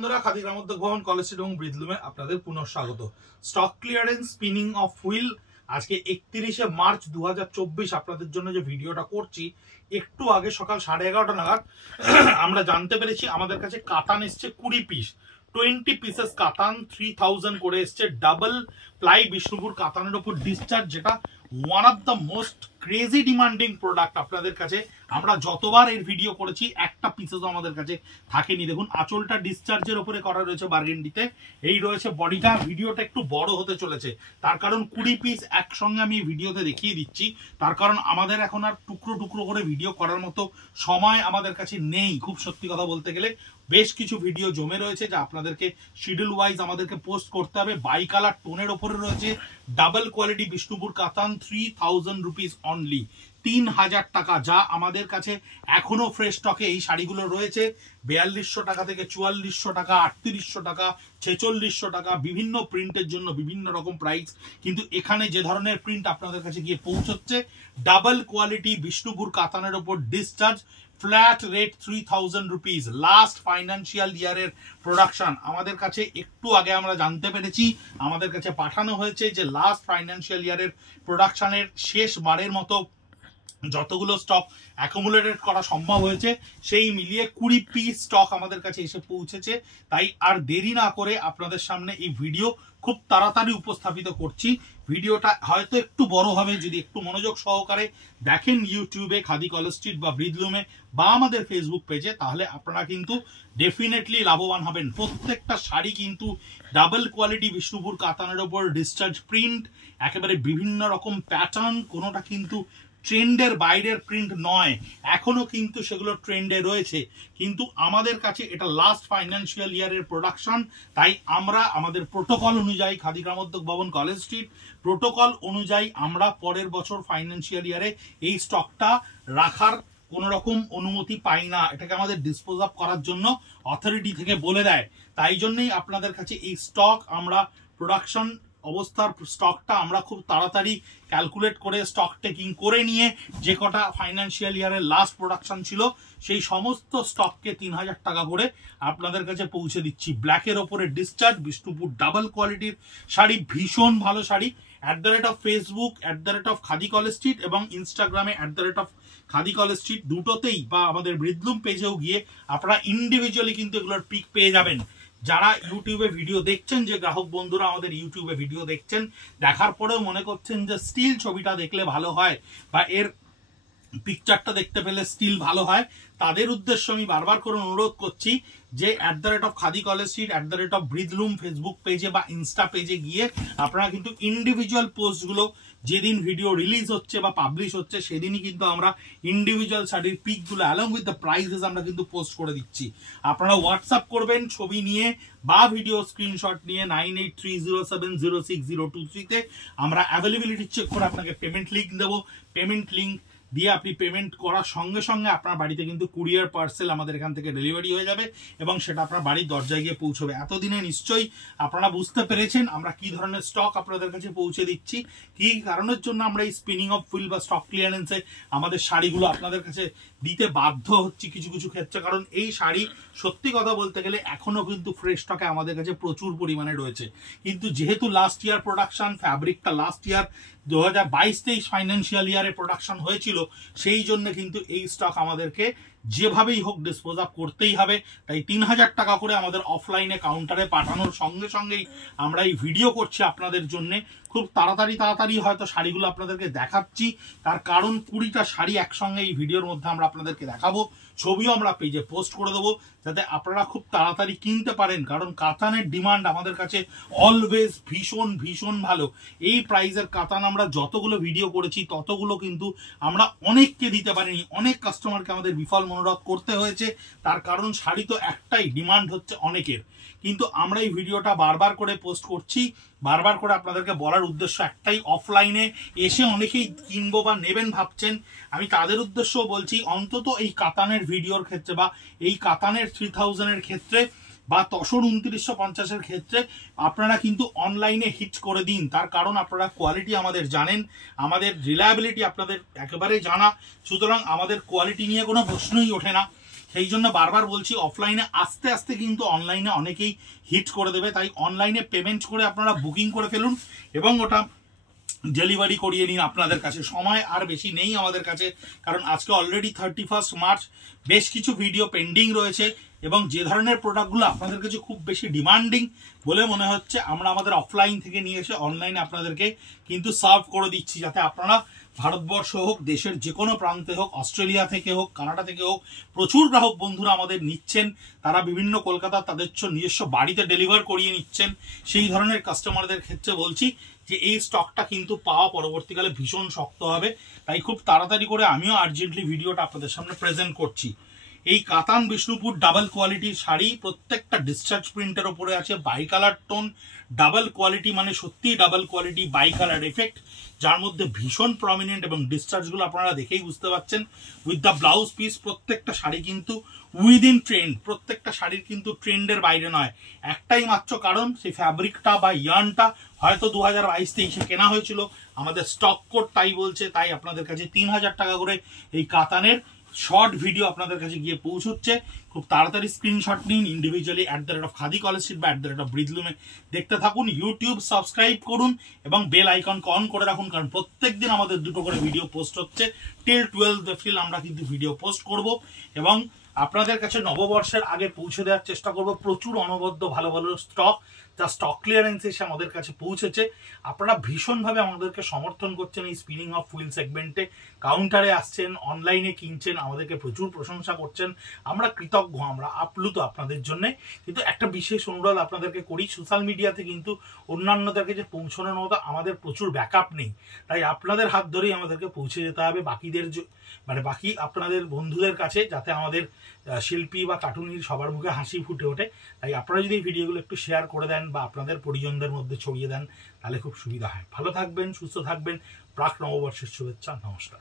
বন্ধুরা খাদি গ্রামোদ্যোগ ভবন college street এবং ব্রিদলুমে আপনাদের পুনঃ স্বাগত। Stock clearance spinning of wheel আজকে 31শে মার্চ 2024 আপনাদের জন্য যে ভিডিওটা করছি, একটু আগে সকাল 11:30 নাগাদ আমরা জানতে পেরেছি আমাদের কাছে কাতান এসছে 20 পিস, 20 পিসেস কাতান 3000 করে এসছে। ডাবল প্লাই বিষ্ণুপুর কাতানের উপর ডিসচার্জ, যেটা one of the most crazy demanding product আপনাদের কাছে। আমরা যতবার এর ভিডিও করেছি একটা পিসেসও আমাদের কাছে থাকেনি। দেখুন আঁচলটা ডিসচার্জের উপরে করা রয়েছে বার্গেন্ডিতে, এই রয়েছে বডিটা। ভিডিওটা একটু বড় হতে চলেছে, তার কারণ 20 পিস একসঙ্গে আমি ভিডিওতে দেখিয়ে দিচ্ছি। তার কারণ আমাদের এখন আর টুকরো টুকরো করে ভিডিও করার মতো সময় আমাদের কাছে নেই। খুব সত্যি কথা বলতে গেলে বেশ কিছু ভিডিও জমে রয়েছে যা আপনাদেরকে শিডিউল ওয়াইজ আমাদেরকে পোস্ট করতে হবে। বাই কালার টোনের ওপরে রয়েছে ডাবল কোয়ালিটি বিষ্ণুপুর কাতান, 3000 রুপিস অনলি, 3000 টাকা, যা আমাদের কাছে এখনো ফ্রেশ স্টকে এই শাড়িগুলো রয়েছে। 4200 টাকা থেকে 4400 টাকা, 3800 টাকা, 4600 টাকা, বিভিন্ন প্রিন্টের জন্য বিভিন্ন রকম প্রাইস। কিন্তু এখানে যে ধরনের প্রিন্ট আপনাদের কাছে গিয়ে পৌঁছচ্ছে, ডাবল কোয়ালিটি বিষ্ণুপুর কাতানের ওপর discharge, flat rate 3000 rupees, last financial ইয়ারের প্রোডাকশন। আমাদের কাছে একটু আগে আমরা জানতে পেরেছি, আমাদের কাছে পাঠানো হয়েছে যে লাস্ট ফাইন্যান্সিয়াল ইয়ারের প্রোডাকশনের শেষবারের মতো যতগুলো স্টক অ্যাকুমুলেটেড করা সম্ভব হয়েছে সেই মিলিয়ে 20 পিস স্টক আমাদের কাছে এসে পৌঁছেছে। তাই আর দেরি না করে আপনাদের সামনে এই ভিডিও খুব তাড়াতাড়ি উপস্থাপিত করছি। ভিডিওটা হয়তো একটু বড় হবে, যদি একটু মনোযোগ সহকারে দেখেন ইউটিউবে খাদি কলেজ স্ট্রিট বা ব্রিদলুমে বা আমাদের ফেসবুক পেজে, তাহলে আপনারা কিন্তু ডেফিনেটলি লাভবান হবেন। প্রত্যেকটা শাড়ি কিন্তু ডাবল কোয়ালিটি বিষ্ণুপুর কাতানের ওপর ডিসচার্জ প্রিন্ট, একেবারে বিভিন্ন রকম প্যাটার্ন, কোনোটা কিন্তু ট্রেন্ডের বাইরের প্রিন্ট নয়, এখনো কিন্তু সেগুলো ট্রেন্ডে রয়েছে। কিন্তু আমাদের কাছে এটা লাস্ট ফাইন্যান্সিয়াল ইয়ারের প্রোডাকশন, তাই আমরা আমাদের প্রোটোকল অনুযায়ী খাদি গ্রামোদ্যোগ ভবন কলেজ স্ট্রিট প্রোটোকল অনুযায়ী আমরা পরের বছর ফাইন্যান্সিয়াল ইয়ারে এই স্টকটা রাখার কোন রকম অনুমতি পাই না। এটাকে আমাদের ডিসপোজ অফ করার জন্য অথরিটি থেকে বলে দেয়। তাই জন্যই আপনাদের কাছে এই স্টক আমরা প্রোডাকশন অবস্থার স্টকটা আমরা খুব তাড়াতাড়ি ক্যালকুলেট করে স্টক টেকিং করে নিয়ে যে কটা ফাইন্যান্সিয়াল ইয়ারের লাস্ট প্রোডাকশন ছিল সেই সমস্ত স্টককে 3000 টাকা করে আপনাদের কাছে পৌঁছে দিচ্ছি। ব্ল্যাকের ওপরে ডিসচার্জ বিষ্ণুপুর ডাবল কোয়ালিটির শাড়ি, ভীষণ ভালো sari. @ Facebook @ khadi college street এবং ইনস্টাগ্রামে @ খাদি কলেজ স্ট্রিট, দুটোতেই বা আমাদের ব্রিদলুম পেজেও গিয়ে আপনারা ইন্ডিভিজুয়ালি কিন্তু এগুলোর পিক পেয়ে যাবেন। যারা ইউটিউবে ভিডিও দেখছেন, যে গ্রাহক বন্ধুরা আমাদের ইউটিউবে ভিডিও দেখছেন, দেখার পরেও মনে করছেন যে স্টিল ছবিটা দেখলে ভালো হয় বা এর পিকচারটা দেখতে পেলে স্টিল ভালো হয়, তাদের উদ্দেশ্য আমি বারবার করে অনুরোধ করছি যে @ খাদি কলেজ স্ট্রিট @ ব্রিদলুম ফেসবুক পেজে বা ইনস্টা পেজে গিয়ে আপনারা কিন্তু ইন্ডিভিজুয়াল পোস্টগুলো যেদিন ভিডিও রিলিজ হচ্ছে বা পাবলিশ হচ্ছে সেদিনই কিন্তু আমরা ইন্ডিভিজুয়াল শাড়ির পিকগুলো অ্যালং উইথ দ্য প্রাইসেস আমরা কিন্তু পোস্ট করে দিচ্ছি। আপনারা হোয়াটসঅ্যাপ করবেন ছবি নিয়ে বা ভিডিও স্ক্রিনশট নিয়ে 9830706023 তে। আমরা অ্যাভেলেবিলিটি চেক করে আপনাকে পেমেন্ট লিঙ্ক দেবো। পেমেন্ট লিঙ্ক দিয়ে আপনি পেমেন্ট করার সঙ্গে সঙ্গে আপনার বাড়িতে কিন্তু কুরিয়ার পার্সেল আমাদের এখান থেকে ডেলিভারি হয়ে যাবে এবং সেটা আপনার বাড়ির দরজায় গিয়ে পৌঁছবে। এতদিনে নিশ্চয়ই আপনারা বুঝতে পেরেছেন আমরা কি ধরনের স্টক আপনাদের কাছে পৌঁছে দিচ্ছি, কি কারণের জন্য আমরা এই স্পিনিং অফ হুইল বা স্টক ক্লিয়ারেন্সে আমাদের শাড়িগুলো আপনাদের কাছে দিতে বাধ্য হচ্ছি কিছু কিছু ক্ষেত্রে। কারণ এই শাড়ি সত্যি কথা বলতে গেলে এখনো কিন্তু ফ্রেশ স্টকে আমাদের কাছে প্রচুর পরিমাণে রয়েছে। কিন্তু যেহেতু লাস্ট ইয়ার প্রোডাকশন, ফ্যাব্রিকটা লাস্ট ইয়ার 2022-23 ফাইন্যান্সিয়াল ইয়ারে প্রোডাকশন হয়েছিল, সেই জন্য কিন্তু এই স্টক আমাদেরকে যেভাবেই হোক ডিসপোজ অফ করতেই হবে। তাই 3000 টাকা করে আমাদের অফলাইনে কাউন্টারে পাঠানোর সঙ্গে সঙ্গেই আমরা এই ভিডিও করছি আপনাদের জন্য। খুব তাড়াতাড়ি হয়তো শাড়িগুলো আপনাদেরকে দেখাচ্ছি, তার কারণ 20টা শাড়ি একসঙ্গে এই ভিডিওর মধ্যে আমরা আপনাদেরকে দেখাবো। ছবিও আমরা পেজে পোস্ট করে দেবো যাতে আপনারা খুব তাড়াতাড়ি কিনতে পারেন। কারণ কাতানের ডিমান্ড আমাদের কাছে অলওয়েজ ভীষণ ভীষণ ভালো। এই প্রাইসের কাতান আমরা যতগুলো ভিডিও করেছি ততগুলো কিন্তু আমরা অনেককে দিতে পারিনি, অনেক কাস্টমারকে আমাদের বিফল মনোরথ করতে হয়েছে। তার কারণ শাড়ি তো একটাই, ডিমান্ড হচ্ছে অনেকের। কিন্তু আমরা এই ভিডিওটা বারবার করে পোস্ট করছি, বারবার করে আপনাদেরকে বলার উদ্দেশ্য একটাই, অফলাইনে এসে অনেকেই কিনবো বা নেবেন ভাবছেন, আমি তাদের উদ্দেশ্যও বলছি অন্তত এই কাতানের ভিডিওর ক্ষেত্রে বা এই কাতানের 3000-এর ক্ষেত্রে বা তসর 2950-এর ক্ষেত্রে আপনারা কিন্তু অনলাইনে হিট করে দিন। তার কারণ আপনারা কোয়ালিটি আমাদের জানেন, আমাদের রিলায়েবিলিটি আপনাদের একেবারে জানা, সুতরাং আমাদের কোয়ালিটি নিয়ে কোনো প্রশ্নই ওঠে না। সেই জন্য বারবার বলছি অফলাইনে আস্তে আস্তে কিন্তু অনলাইনে অনেকেই হিট করে দেবে, তাই অনলাইনে পেমেন্ট করে আপনারা বুকিং করে ফেলুন এবং ওটা ডেলিভারি করিয়ে নিন আপনাদের কাছে। সময় আর বেশি নেই আমাদের কাছে, কারণ আজকে অলরেডি 31 মার্চ, বেশ কিছু ভিডিও পেন্ডিং রয়েছে এবং যে ধরনের প্রোডাক্টগুলো আপনাদের কাছে খুব বেশি ডিমান্ডিং বলে মনে হচ্ছে আমরা আমাদের অফলাইন থেকে নিয়ে এসে অনলাইনে আপনাদেরকে কিন্তু সার্ভ করে দিচ্ছি, যাতে আপনারা ভারতবর্ষ হোক, দেশের যে কোনো প্রান্তে হোক, অস্ট্রেলিয়া থেকে হোক, কানাডা থেকে হোক, প্রচুর গ্রাহক বন্ধুরা আমাদের নিচ্ছেন, তারা বিভিন্ন কলকাতা তাদের নিজস্ব বাড়িতে ডেলিভার করিয়ে নিচ্ছেন। সেই ধরনের কাস্টমারদের ক্ষেত্রে বলছি যে এই স্টকটা কিন্তু পাওয়া পরবর্তীকালে ভীষণ শক্ত হবে, তাই খুব তাড়াতাড়ি করে আমিও আর্জেন্টলি ভিডিওটা আপনাদের সামনে প্রেজেন্ট করছি। এই কাতান বিষ্ণুপুর ডাবল কোয়ালিটির শাড়ি, প্রত্যেকটা ডিসচার্জ প্রিন্টের ওপরে আছে bicolour tone. Double quality মানে সত্যিই double quality, bicolour effect, যার মধ্যে ভীষণ প্রমিনেন্ট এবং ডিসচার্জগুলো আপনারা দেখেই বুঝতে পারছেন। উইথ দ্য ব্লাউজ পিস, প্রত্যেকটা শাড়ি কিন্তু উইদিন ট্রেন্ড, প্রত্যেকটা শাড়ির কিন্তু ট্রেন্ডের বাইরে নয়। একটাই মাত্র কারণ, সেই ফ্যাব্রিকটা বা ইয়ার্নটা হয়তো 2022-23 কেনা হয়েছিল, আমাদের স্টক কোড তাই বলছে, তাই আপনাদের কাছে 3000 টাকা করে এই কাতানের শর্ট ভিডিও আপনাদের কাছে গিয়ে পৌঁছচ্ছে। খুব তাড়াতাড়ি স্ক্রিনশট নিন, ইন্ডিভিজুয়ালি @খাদি কলেজ স্ট্রিট বা @ব্রিজলুমে দেখতে থাকুন। ইউটিউব সাবস্ক্রাইব করুন এবং বেল আইকন অন করে রাখুন, কারণ প্রত্যেকদিন আমাদের 2টো করে ভিডিও পোস্ট হচ্ছে। টিল 12 এপ্রিল আমরা কিন্তু ভিডিও পোস্ট করব এবং আপনাদের কাছে নববর্ষের আগে পৌঁছে দেওয়ার চেষ্টা করব প্রচুর অনবদ্য ভালো ভালো স্টক, যা স্টক ক্লিয়ারেন্স এসে আমাদের কাছে পৌঁছেছে। আপনারা ভীষণভাবে আমাদেরকে সমর্থন করছেন এই স্পিনিং অফ হুইল সেগমেন্টে, কাউন্টারে আসছেন, অনলাইনে কিনছেন, আমাদেরকে প্রচুর প্রশংসা করছেন। আমরা কৃতজ্ঞ, আমরা আপ্লুত আপনাদের জন্য। কিন্তু একটা বিশেষ অনুরোধ আপনাদেরকে করি, সোশ্যাল মিডিয়াতে কিন্তু অন্যান্যদেরকে যে পৌঁছানোর মতো আমাদের প্রচুর ব্যাকআপ নেই, তাই আপনাদের হাত ধরেই আমাদেরকে পৌঁছে যেতে হবে বাকিদের, মানে বাকি আপনাদের বন্ধুদের কাছে, যাতে আমাদের শিল্পী বা কার্টুনির সবার মুখে হাসি ফুটে ওঠে। তাই আপনারা যদি এই ভিডিওগুলো একটু শেয়ার করে দেন বা আপনাদের পরিজনদের মধ্যে ছড়িয়ে দেন, তাহলে খুব সুবিধা হয়। ভালো থাকবেন, সুস্থ থাকবেন, প্রাক নববর্ষের শুভেচ্ছা, নমস্কার।